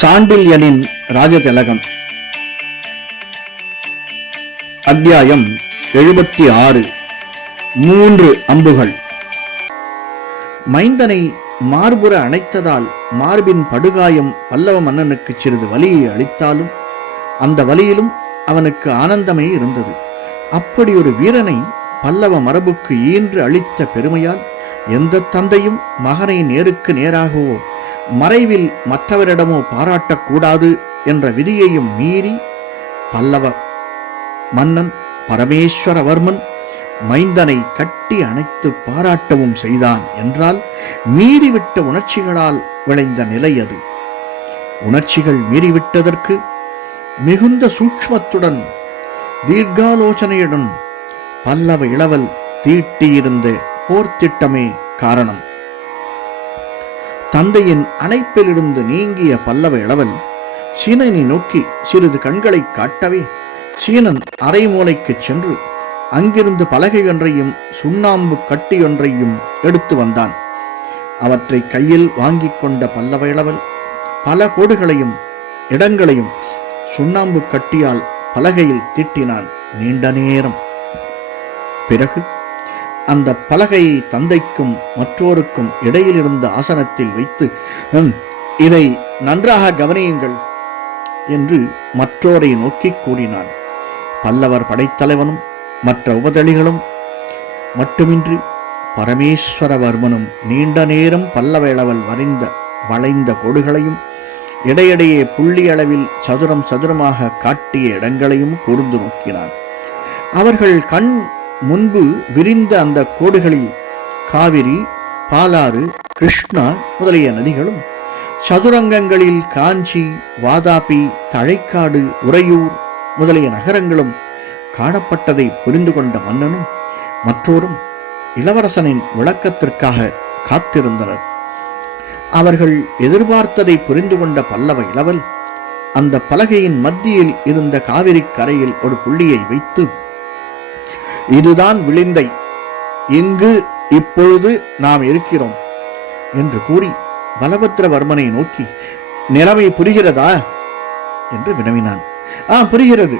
சாண்டில்யனின் ராஜதிலகம். அத்தியாயம் எழுபத்தி ஆறு மூன்று அம்புகள். மைந்தனை மார்புற அணைத்ததால் மார்பின் படுகாயம் பல்லவ மன்னனுக்கு சிறிது வலியை அளித்தாலும் அந்த வலியிலும் அவனுக்கு ஆனந்தமே இருந்தது. அப்படி ஒரு வீரனை பல்லவ மரபுக்கு ஈன்று அளித்த பெருமையால் எந்த தந்தையும் மகனை நேருக்கு நேராகவோ மறைவில் மற்றவரிடமோ பாராட்டக்கூடாது என்ற விதியையும் மீறி பல்லவ மன்னன் பரமேஸ்வரவர்மன் மைந்தனை கட்டி அணைத்து பாராட்டவும் செய்தான் என்றால் மீறிவிட்ட உணர்ச்சிகளால் விளைந்த நிலை அது. உணர்ச்சிகள் மீறிவிட்டதற்கு மிகுந்த சூக்ஷ்மத்துடன் தீர்க்காலோசனையுடன் பல்லவ இளவல் தீட்டியிருந்த போர்த்திட்டமே காரணம். தந்தையின் அணைப்பிலிருந்து நீங்கிய பல்லவ இளவன் சீனனை நோக்கி சிறிது கண்களை காட்டவே சீனன் அரைமூலைக்கு சென்று அங்கிருந்து பலகை ஒன்றையும் சுண்ணாம்பு கட்டியொன்றையும் எடுத்து வந்தான். அவற்றை கையில் வாங்கிக் கொண்ட பல்லவ இளவன் பல கோடுகளையும் இடங்களையும் சுண்ணாம்பு கட்டியால் பலகையில் தீட்டினான். நீண்ட நேரம். பிறகு அந்த பலகையை தந்தைக்கும் மற்றோருக்கும் இடையில் இருந்த ஆசனத்தில் வைத்து இதை நன்றாக கவனியுங்கள் என்று மற்றோரை நோக்கி கூறினான் பல்லவர் படைத்தலைவனும் மற்ற உபதளிகளும் மட்டுமின்றி பரமேஸ்வரவர்மனும் நீண்ட நேரம் பல்லவேளவல் வரைந்த வளைந்த கோடுகளையும் இடையிடையே புள்ளி அளவில் சதுரம் சதுரமாக காட்டிய இடங்களையும் கூர்ந்து நோக்கினான். அவர்கள் கண் முன்பு விரிந்த அந்த கோடுகளில் காவிரி பாலாறு கிருஷ்ணா முதலிய நதிகளும் சதுரங்கங்களில் காஞ்சி வாதாபி தழைக்காடு உறையூர் முதலிய நகரங்களும் காணப்பட்டதை புரிந்து கொண்ட மன்னனும் மற்றோரும் இளவரசனின் விளக்கத்திற்காக காத்திருந்தனர். அவர்கள் எதிர்பார்த்ததை புரிந்து கொண்ட பல்லவ இளவல் அந்த பலகையின் மத்தியில் இருந்த காவிரி கரையில் ஒரு புள்ளியை வைத்து இதுதான் விளிந்தை. இங்கு இப்பொழுது நாம் இருக்கிறோம் என்று கூறி பலபத்ரவர்மனை நோக்கி நிலைமை புரிகிறதா? என்று வினவினான். ஆ புரிகிறது.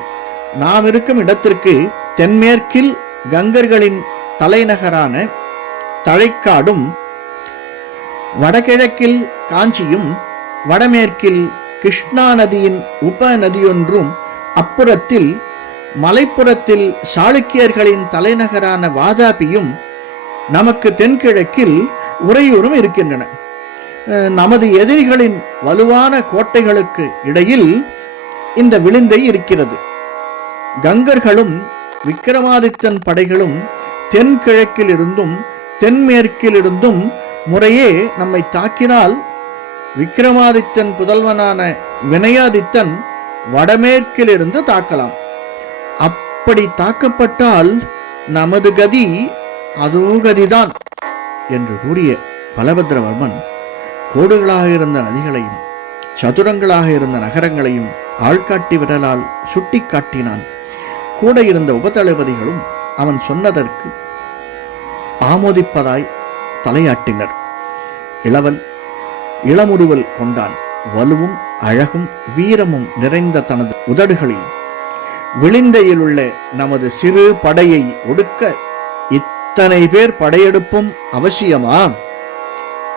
நாம் இருக்கும் இடத்திற்கு தென்மேற்கில் கங்கர்களின் தலைநகரான தழைக்காடும் வடகிழக்கில் காஞ்சியும் வடமேற்கில் கிருஷ்ணா நதியின் உப நதியொன்றும் அப்புறத்தில் மலைப்புறத்தில் சாளுக்கியர்களின் தலைநகரான வாதாபியும் நமக்கு தென்கிழக்கில் உறையூரும் இருக்கின்றன. நமது எதிரிகளின் வலுவான கோட்டைகளுக்கு இடையில் இந்த விளிந்தை இருக்கிறது. கங்கர்களும் விக்கிரமாதித்தன் படைகளும் தென்கிழக்கிலிருந்தும் தென்மேற்கிலிருந்தும் முறையே நம்மை தாக்கினால் விக்கிரமாதித்தன் புதல்வனான வினயாதித்தன் வடமேற்கிலிருந்து தாக்கலாம். அப்படி தாக்கப்பட்டால் நமது கதி அதோ கதிதான் என்று கூறிய பலபத்ரவர்மன் கோடுகளாக இருந்த நதிகளையும் சதுரங்களாக இருந்த நகரங்களையும் ஆள்காட்டி விரலால் சுட்டி காட்டினான் கூட இருந்த உபதளபதிகளும் அவன் சொன்னதற்கு ஆமோதிப்பதாய் தலையாட்டினர். இளவல் இளமுறுவல் கொண்டான். வலுவும் அழகும் வீரமும் நிறைந்த தனது உதடுகளில் விளிந்தையில் உள்ள நமது சிறு படையை ஒடுக்க இத்தனை பேர் படையெடுப்பும் அவசியமா?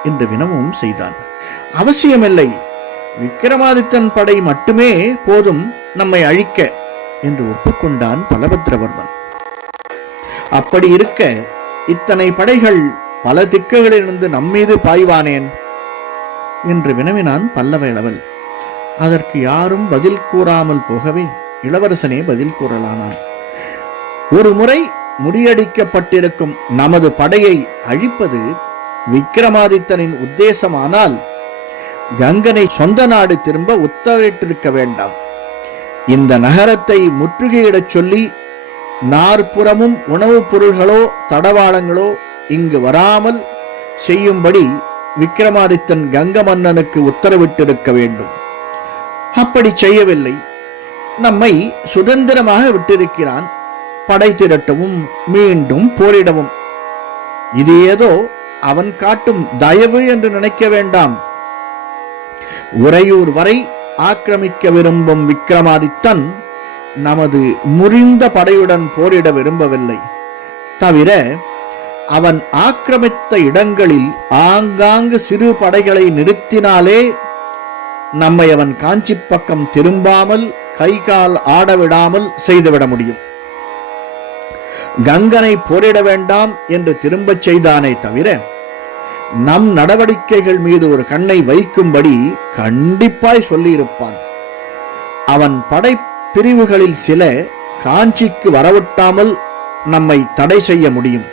என்று வினவும் செய்தான். அவசியமில்லை. விக்கிரமாதித்தன் படை மட்டுமே போதும் நம்மை அழிக்க என்று ஒப்புக்கொண்டான் பலபத்ரவர்மன். அப்படி இருக்க இத்தனை படைகள் பல திக்குகளிலிருந்து நம்மீது பாய்வானேன்? என்று வினவினான் பல்லவ இளவல். அதற்கு யாரும் பதில் கூறாமல் போகவே இளவரசனே பதில் கூறலானான். ஒரு முறை முறியடிக்கப்பட்டிருக்கும் நமது படையை அழிப்பது விக்கிரமாதித்தனின் உத்தேசமானால் கங்கனை சொந்த நாடு திரும்ப உத்தரவிட்டிருக்க வேண்டாம். இந்த நகரத்தை முற்றுகையிடச் சொல்லி நாற்புறமும் உணவுப் பொருள்களோ தடவாளங்களோ இங்கு வராமல் செய்யும்படி விக்கிரமாதித்தன் கங்க மன்னனுக்கு உத்தரவிட்டிருக்க வேண்டும். அப்படி செய்யவில்லை. நம்மை சுதந்திரமாக விட்டிருக்கிறான். படை திரட்டவும் மீண்டும் போரிடவும். இது ஏதோ அவன் காட்டும் தயவு என்று நினைக்க வேண்டாம். உறையூர் வரை ஆக்கிரமிக்க விரும்பும் விக்ரமாதித்தன் நமது முறிந்த படையுடன் போரிட விரும்பவில்லை. தவிர அவன் ஆக்கிரமித்த இடங்களில் ஆங்காங்கு சிறு படைகளை நிறுத்தினாலே நம்மை அவன் காஞ்சி பக்கம் திரும்பாமல் கை கால் ஆடவிடாமல் செய்துவிட முடியும். கங்கனை போரிட வேண்டாம் என்று திரும்பச் செய்தானே தவிர நம் நடவடிக்கைகள் மீது ஒரு கண்ணை வைக்கும்படி கண்டிப்பாய் சொல்லியிருப்பான். அவன் படைப்பிரிவுகளில் சில காஞ்சிக்கு வரவிட்டாமல் நம்மை தடை செய்ய முடியும்.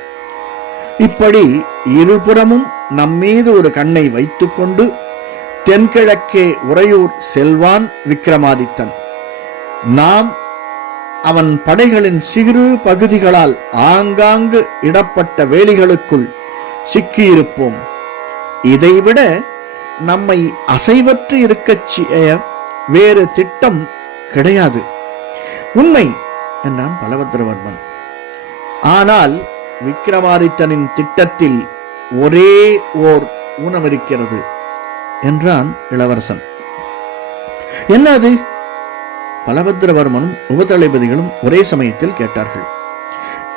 இப்படி இருபுறமும் நம்மீது ஒரு கண்ணை வைத்துக்கொண்டு தென்கிழக்கே உறையூர் செல்வான் விக்ரமாதித்தன் நாம் அவன் படைகளின் சிறு பகுதிகளால் ஆங்காங்கு இடப்பட்ட வேலிகளுக்குள் சிக்கியிருப்போம். இதைவிட நம்மை அசைவற்று இருக்கச் செய்ய வேறு திட்டம் கிடையாது. உண்மை என்றான் பலபத்ரவர்மன் ஆனால் விக்ரமாதித்தனின் திட்டத்தில் ஒரே ஓர் ஊனமிருக்கிறது என்றான் இளவரசன். என்ன அது பலபத்திரவர்மனும் உபதளபதிகளும் ஒரே சமயத்தில் கேட்டார்கள்.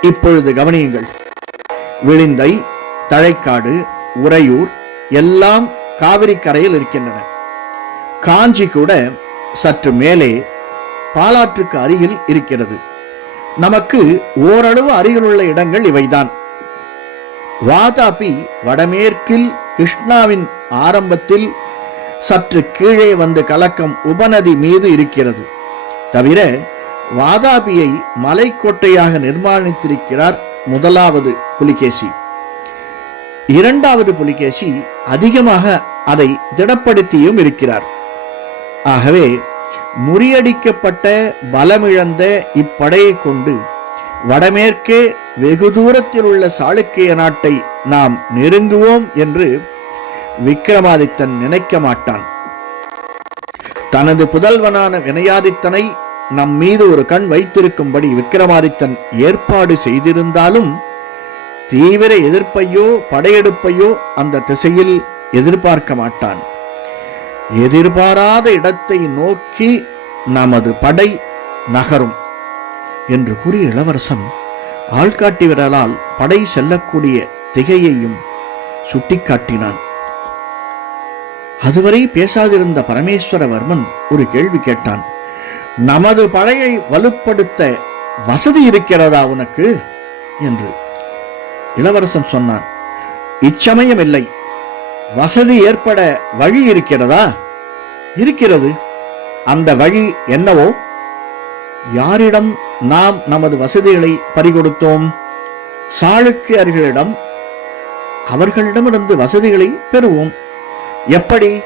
இப்பொழுது கவனியுங்கள். விளிந்தை தழைக்காடு உறையூர் எல்லாம் காவிரி கரையில் இருக்கின்றன. காஞ்சி கூட சற்று மேலே பாலாற்றுக்கு அருகில் இருக்கிறது. நமக்கு ஓரளவு அருகிலுள்ள இடங்கள் இவைதான். வாதாபி வடமேற்கில் கிருஷ்ணாவின் ஆரம்பத்தில் சற்று கீழே வந்து கலக்கம் உபநதி மீது இருக்கிறது. தவிர வாதாபியை மலைக்கோட்டையாக நிர்மாணித்திருக்கிறார் முதலாவது புலிகேசி. இரண்டாவது புலிகேசி அதிகமாக அதை திடப்படுத்தியும் இருக்கிறார். ஆகவே முறியடிக்கப்பட்ட பலமிழந்த இப்படையை கொண்டு வடமேற்கே வெகு தூரத்தில் உள்ள சாளுக்கிய நாட்டை நாம் நெருங்குவோம் என்று விக்ரமாதித்தன் நினைக்க மாட்டான். தனது புதல்வனான வினயாதித்தனை நம் மீது ஒரு கண் வைத்திருக்கும்படி விக்ரமாதித்தன் ஏற்பாடு செய்திருந்தாலும் தீவிர எதிர்ப்பையோ படையெடுப்பையோ அந்த திசையில் எதிர்பார்க்க மாட்டான். எதிர்பாராத இடத்தை நோக்கி நமது படை நகரும் என்று கூறிய இளவரசன் ஆள்காட்டி விரலால் படை செல்லக்கூடிய திகையையும் சுட்டிக்காட்டினான். அதுவரை பேசாதிருந்த பரமேஸ்வரவர்மன் ஒரு கேள்வி கேட்டான். நமது படையை வலுப்படுத்த வசதி இருக்கிறதா உனக்கு? என்று. இளவரசன் சொன்னான் இச்சமயம் இல்லை வசதி ஏற்பட வழி இருக்கிறதா? இருக்கிறது. அந்த வழி என்னவோ? யாரிடம் நாம் நமது வசதிகளை பறிகொடுத்தோம்? சாளுக்கியர்களிடம். அவர்களிடமிருந்து வசதிகளை பெறுவோம். எப்படி?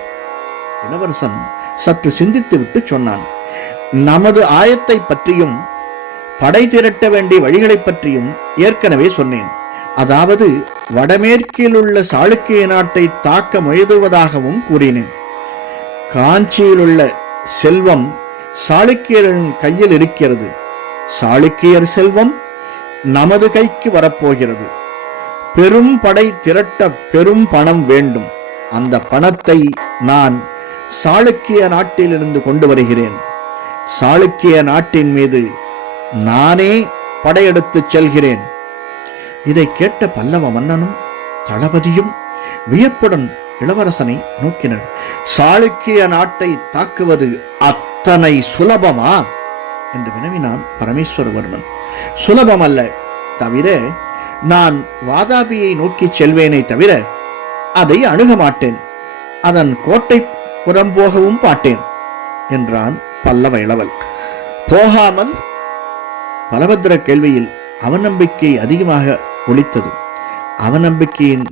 இளவரசன் சற்று சிந்தித்துவிட்டு சொன்னான். நமது ஆயத்தை பற்றியும் படை திரட்ட வேண்டிய வழிகளை பற்றியும் ஏற்கனவே சொன்னேன். அதாவது வடமேற்கில் உள்ள சாளுக்கிய நாட்டை தாக்க முயதுவதாகவும் கூறினேன். காஞ்சியில் உள்ள செல்வம் சாளுக்கியரின் கையில் இருக்கிறது. சாளுக்கியர் செல்வம் நமது கைக்கு வரப்போகிறது. பெரும் படை திரட்ட பெரும் பணம் வேண்டும். அந்த பணத்தை நான் சாளுக்கிய நாட்டிலிருந்து கொண்டு வருகிறேன். சாளுக்கிய நாட்டின் மீது நானே படையெடுத்துச் செல்கிறேன். இதை கேட்ட பல்லவ மன்னனும் தளபதியும் வியப்புடன் இளவரசனை நோக்கினர். சாளுக்கிய நாட்டை தாக்குவது அத்தனை சுலபமா? என்று வினவினான் பரமேஸ்வரவர்மன். சுலபம் அல்ல தவிர நான் வாதாபியை நோக்கிச் செல்வேனே தவிர அதை அணுக மாட்டேன். அதன் கோட்டை புறம் போகவும் மாட்டேன் என்றான் பல்லவ இளவல். போகாமல் பலபத்திர கேள்வியில் அவநம்பிக்கை அதிகமாக ஒலித்தது அவநம்பிக்கையின்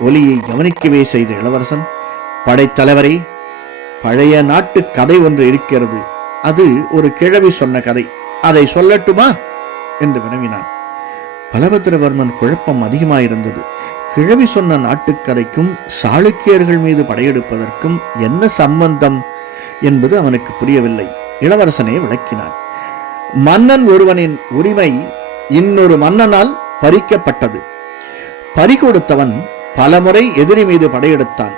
ஒலியை கவனிக்கவே செய்த இளவரசன் படைத்தலைவரே பழைய நாட்டு கதை ஒன்று இருக்கிறது அது ஒரு கிழவி சொன்ன கதை அதை சொல்லட்டுமா? என்று வினவினான். பலபத்திரவர்மன் குழப்பம் அதிகமாயிருந்தது. கிழவி சொன்ன நாட்டுக்கரைக்கும் சாளுக்கியர்கள் மீது படையெடுப்பதற்கும் என்ன சம்பந்தம் என்பது அவனுக்கு புரியவில்லை. இளவரசனே விளக்கினான் மன்னன் ஒருவனின் உரிமை இன்னொரு மன்னனால் பறிக்கப்பட்டது. பறிகொடுத்தவன் பலமுறை எதிரி மீது படையெடுத்தான்.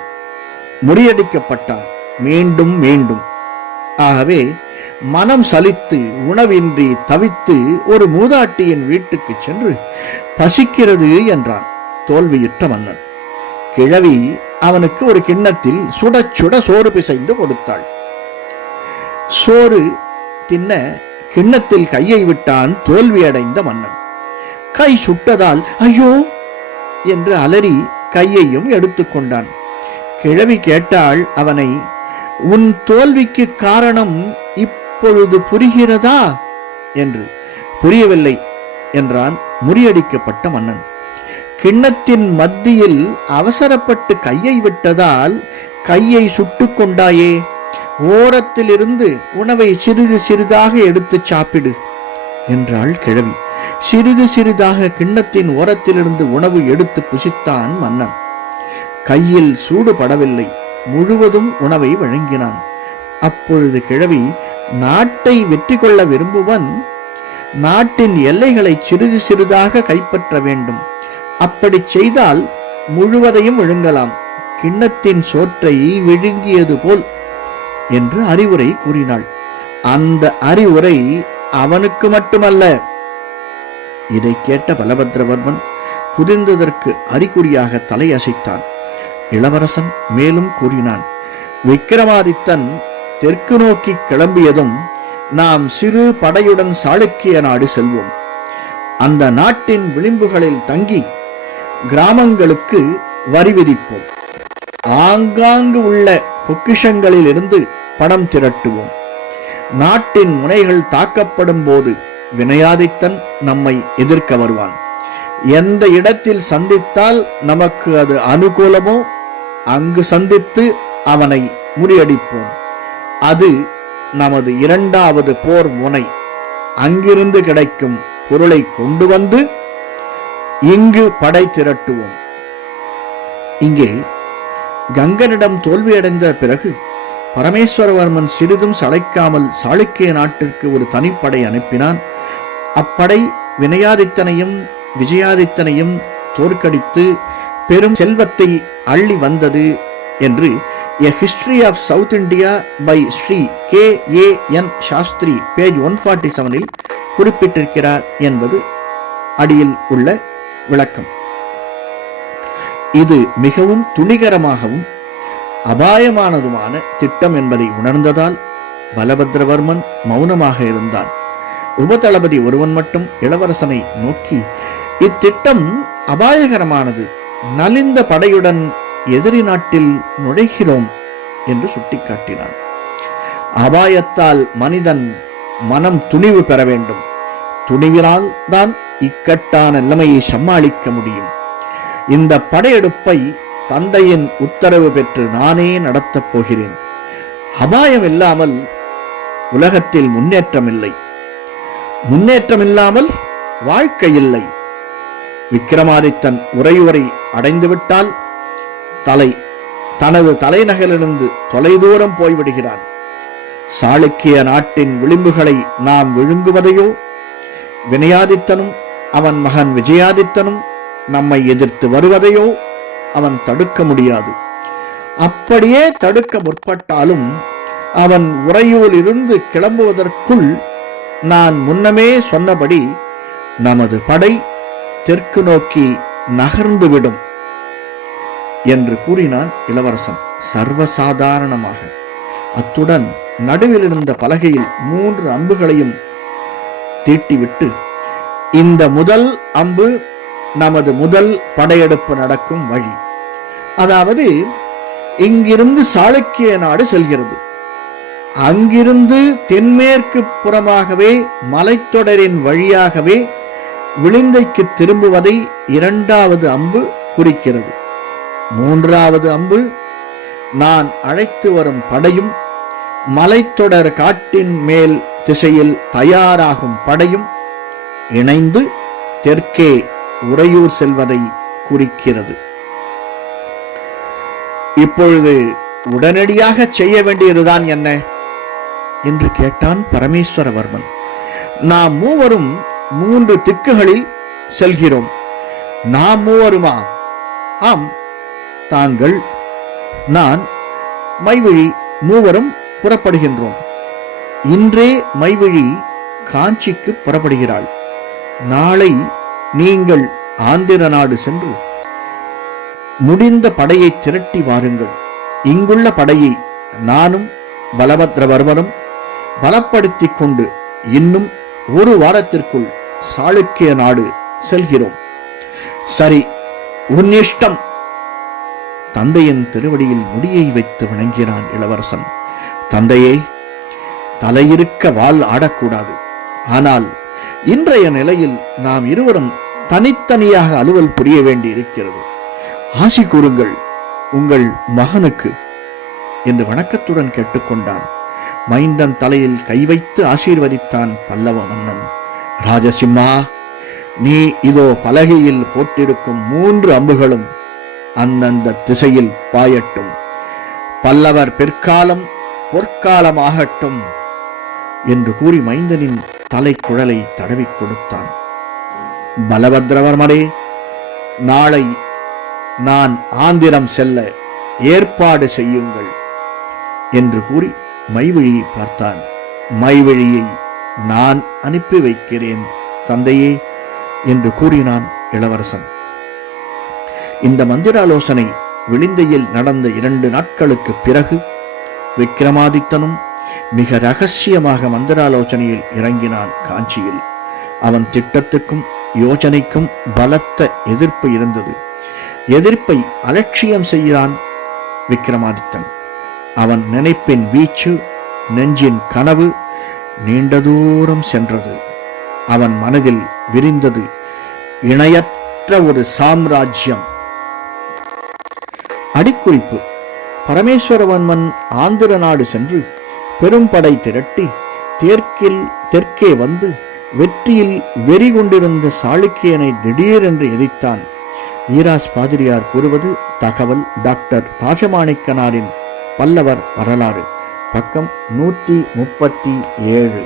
முறியடிக்கப்பட்டான். மீண்டும் மீண்டும். ஆகவே மனம் சலித்து உணவின்றி தவித்து ஒரு மூதாட்டியின் வீட்டுக்கு சென்று பசிக்கிறது என்றான். தோல்வியுற்ற மன்னன் கிழவி அவனுக்கு ஒரு கிண்ணத்தில் சுட சுட சோறு பிசைந்து கொடுத்தாள். சோறு தின்ன கிண்ணத்தில் கையை விட்டான் தோல்வியடைந்த மன்னன். கை சுட்டதால் ஐயோ! என்று அலறி கையையும் எடுத்துக்கொண்டான் கிழவி கேட்டாள் அவனை உன் தோல்விக்கு காரணம் இப்பொழுது புரிகிறதா? என்று. புரியவில்லை என்றான் முறியடிக்கப்பட்ட மன்னன். கிண்ணத்தின் மத்தியில் அவசரப்பட்டு கையை விட்டதால் கையை சுட்டுக் கொண்டாயே. ஓரத்திலிருந்து உணவை சிறிது சிறிதாக எடுத்து சாப்பிடு என்றாள் கிழவி. சிறிது சிறிதாக கிண்ணத்தின் ஓரத்திலிருந்து உணவு எடுத்து புசித்தான் மன்னன். கையில் சூடுபடவில்லை முழுவதும் உணவை வழங்கினான். அப்பொழுது கிழவி நாட்டை வெற்றி கொள்ள விரும்புவன் நாட்டின் எல்லைகளை சிறிது சிறிதாக கைப்பற்ற வேண்டும். அப்படி செய்தால் முழுவதையும் விழுங்கலாம். கிண்ணத்தின் சோற்றை விழுங்கியது போல் என்று அறிவுரை கூறினாள். அந்த அறிவுரை அவனுக்கு மட்டுமல்ல. இதை கேட்ட பலபத்ரவர்மன் புதிந்ததற்கு அறிகுறியாக தலையசைத்தான். இளவரசன் மேலும் கூறினான் விக்கிரமாதித்தன் தெற்கு நோக்கி கிளம்பியதும் நாம் சிறு படையுடன் சாளுக்கிய நாடு செல்வோம். அந்த நாட்டின் விளிம்புகளில் தங்கி கிராமங்களுக்கு வரி விதிப்போம். ஆங்காங்கு உள்ள பொக்கிஷங்களில் இருந்து பணம் திரட்டுவோம். நாட்டின் முனைகள் தாக்கப்படும் போது வினயாதித்தன் நம்மை எதிர்க்க வருவான். எந்த இடத்தில் சந்தித்தால் நமக்கு அது அனுகூலமோ அங்கு சந்தித்து அவனை முறியடிப்போம். அது நமது இரண்டாவது போர் முனை. அங்கிருந்து கிடைக்கும் பொருளை கொண்டு வந்து இங்கு படை திரட்டுவோம். இங்கே கங்கனிடம் தோல்வியடைந்த பிறகு பரமேஸ்வரவர்மன் சிறிதும் சளைக்காமல் சாளுக்கிய நாட்டிற்கு ஒரு தனிப்படை அனுப்பினான். அப்படை வினயாதித்தனையும் விஜயாதித்தனையும் தோற்கடித்து பெரும் செல்வத்தை அள்ளி வந்தது என்று a history of South India by Sri K A N Sastri page one forty செவனில் குறிப்பிட்டிருக்கிறார் என்பது அடியில் உள்ள விளக்கம். இது மிகவும் துணிகரமாகவும் அபாயமானதுமான திட்டம் என்பதை உணர்ந்ததால் பலபத்ரவர்மன் மௌனமாக இருந்தான். உபதளபதி ஒருவன் மட்டும் இளவரசனை நோக்கி இத்திட்டம் அபாயகரமானது. நலிந்த படையுடன் எதிரி நாட்டில் நுழைகிறோம் என்று சுட்டிக்காட்டினான். அபாயத்தால் மனிதன் மனம் துணிவு பெற வேண்டும். துணிவினால் தான் இக்கட்டான நிலைமையை சமாளிக்க முடியும். இந்த படையெடுப்பை தந்தையின் உத்தரவு பெற்று நானே நடத்தப் போகிறேன். அபாயம் இல்லாமல் உலகத்தில் முன்னேற்றம் இல்லை. முன்னேற்றம் இல்லாமல் வாழ்க்கை இல்லை. விக்ரமாதித்தன் உரையுரை அடைந்துவிட்டால் தலை தனது தலைநகரிலிருந்து தொலைதூரம் போய்விடுகிறான். சாளுக்கிய நாட்டின் விளிம்புகளை நாம் விழுங்குவதையோ வினயாதித்தனும் அவன் மகன் விஜயாதித்தனும் நம்மை எதிர்த்து வருவதையோ அவன் தடுக்க முடியாது. அப்படியே தடுக்க முற்பட்டாலும் அவன் உறையூர் இருந்து கிளம்புவதற்குள் நான் முன்னமே சொன்னபடி நமது படை தெற்கு நோக்கி நகர்ந்துவிடும் என்று கூறினான் இளவரசன். சர்வசாதாரணமாக. அத்துடன் நடுவில் இருந்த பலகையில் மூன்று அம்புகளையும் தீட்டிவிட்டு இந்த முதல் அம்பு நமது முதல் படையெடுப்பு நடக்கும் வழி. அதாவது இங்கிருந்து சாளுக்கிய நாடு செல்கிறது. அங்கிருந்து தென்மேற்கு புறமாகவே மலைத்தொடரின் வழியாகவே விளிந்தைக்கு திரும்புவதை இரண்டாவது அம்பு குறிக்கிறது. மூன்றாவது அம்பு நான் அழைத்து வரும் படையும் மலைத்தொடர் காட்டின் மேல் திசையில் தயாராகும் படையும் இணைந்து தெற்கே உறையூர் செல்வதை குறிக்கிறது. இப்பொழுது உடனடியாக செய்ய வேண்டியதுதான் என்ன? என்று கேட்டான் பரமேஸ்வரவர்மன். நாம் மூவரும் மூன்று திக்குகளில் செல்கிறோம். நாம் மூவருமா? ஆம் தாங்கள். நான் மைவிழி மூவரும் புறப்படுகின்றோம். இன்றே மைவிழி காஞ்சிக்கு புறப்படுகிறாள். நாளை நீங்கள் ஆந்திர நாடு சென்று முடிந்த படையை திரட்டி வாருங்கள். இங்குள்ள படையை நானும் பலபத்ரவர்மனும் பலப்படுத்திக் கொண்டு இன்னும் ஒரு வாரத்திற்குள் சாளுக்கிய நாடு செல்கிறோம். சரி உன்னிஷ்டம். தந்தையின் திருவடியில் முடியை வைத்து வணங்கினான் இளவரசன். தந்தையே தலையிருக்க வாள் ஆடக்கூடாது. ஆனால் இன்றைய நிலையில் நாம் இருவரும் தனித்தனியாக அலுவல் புரிய வேண்டி இருக்கிறது ஆசி கூறுங்கள் உங்கள் மகனுக்கு என்று வணக்கத்துடன் கேட்டுக்கொண்டான். மைந்தன் தலையில் கை வைத்து ஆசீர்வதித்தான் பல்லவ மன்னன். ராஜசிம்மா நீ இதோ பலகையில் போட்டிருக்கும் மூன்று அம்புகளும் அந்தந்த திசையில் பாயட்டும். பல்லவர் பிற்காலம் பொற்காலமாகட்டும். என்று கூறி மைந்தனின் தலைக்குழலை தடவிக் கொடுத்தான். பலபத்ரவர்மரே நாளை நான் ஆந்திரம் செல்ல ஏற்பாடு செய்யுங்கள் என்று கூறி மைவிழியை பார்த்தான். மைவிழியை நான் அனுப்பி வைக்கிறேன் தந்தையே என்று கூறினான் இளவரசன். இந்த மந்திராலோசனை விளிந்தையில் நடந்த இரண்டு நாட்களுக்கு பிறகு விக்ரமாதித்தனும் மிக ரகசியமாக மந்திராலோசனையில் இறங்கினான் காஞ்சியில். அவன் திட்டத்துக்கும் யோசனைக்கும் பலத்த எதிர்ப்பு இருந்தது. எதிர்ப்பை அலட்சியம் செய்கிறான் விக்ரமாதித்தன் அவன் நினைப்பின் வீச்சு நெஞ்சின் கனவு நீண்ட தூரம் சென்றது. அவன் மனதில் விரிந்தது இணையற்ற ஒரு சாம்ராஜ்யம். அடிக்குறிப்பு. பரமேஸ்வரவன்மன் ஆந்திர நாடு சென்று பெரும்படை திரட்டி தெற்கில் தெற்கே வந்து வெற்றியில் வெறி கொண்டிருந்த சாளுக்கியனை திடீரென்று எதிர்த்தான். ஈராஸ் பாதிரியார் கூறுவது தகவல் டாக்டர் பாசமாணிக்கனாரின் பல்லவர் வரலாறு. பக்கம் நூத்தி முப்பத்தி ஏழு.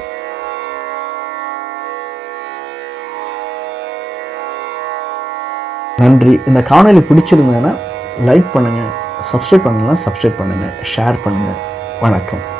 நன்றி. இந்த காணொலி பிடிச்சிருந்ததுன்னா லைக் பண்ணுங்கள் சப்ஸ்கிரைப் பண்ணலாம் சப்ஸ்கிரைப் பண்ணுங்கள் ஷேர் பண்ணுங்கள் வணக்கம்.